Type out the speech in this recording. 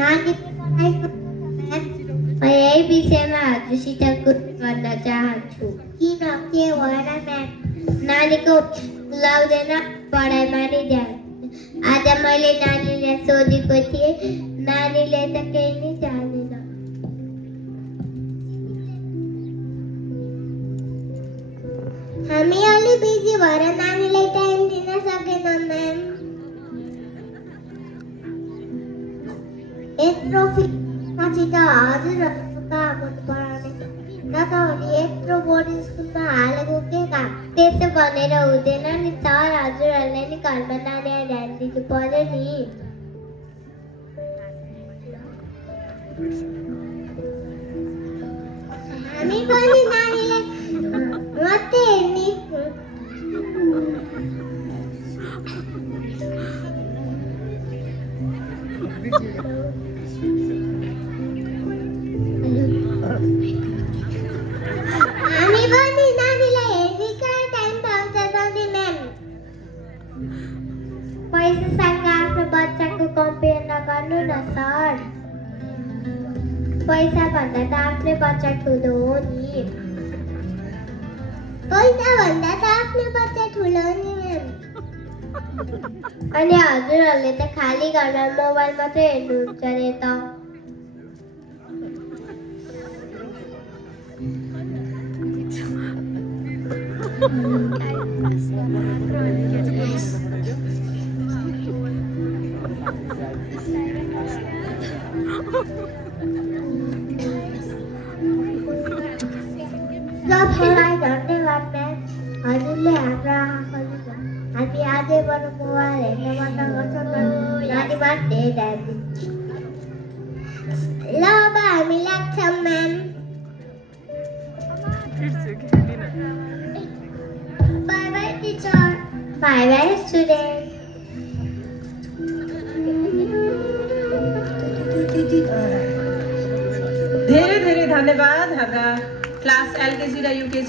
नानी म यही विषयमा हजुरसित कुरा गर्न चाहन्छु। किन के भएर म्याम? नानीको लाउँदैन, पढाइमा नि ध्यान। आज मैले नानीलाई सोधेको थिएँ, नानीले त केही नै जानेन। हामी अलि बिजी भएर नानीलाई टाइम दिन सकेनौँ म्याम। यत्रो पछि त हजुरहरूको काम हुनु पराउने, न त भने यत्रो बोर्डिङ स्कुलमा हालेको के काम? त्यसो भनेर हुँदैन नि सर, हजुरहरूले नि घरमा नानीलाई ध्यान दिनु पर्यो नि। हामी पनि नानीलाई मात्रै हेर्ने। हामी पनि नानीलाई हेर्ने कहाँ टाइम पाउँछ सधैँ म्याम? पैसासँग आफ्नो बच्चाको कम्पेयर नगर्नु न सर। पैसा भन्दा त आफ्नै बच्चा ठुलो हो नि। पैसा भन्दा त आफ्नै बच्चा ठुलो हो नि म्याम। अनि हजुरहरूले त खाली घरमा मोबाइल मात्रै हेर्नुहुन्छ अरे त। सबैलाई धन्यवाद म्याम। हजुरले हाम्रो आँखा खोल्नुभयो। हामी आजैबाट मोबाइल हेर्न बन्द गर्छौँ, नानीमा धेरै ध्यान दिन्छौँ। ल अब हामी लाग्छौँ ma'am. By by teacher. By by student. धेरै धेरै धन्यवाद हाम्रा क्लास एलकेजी र युकेजी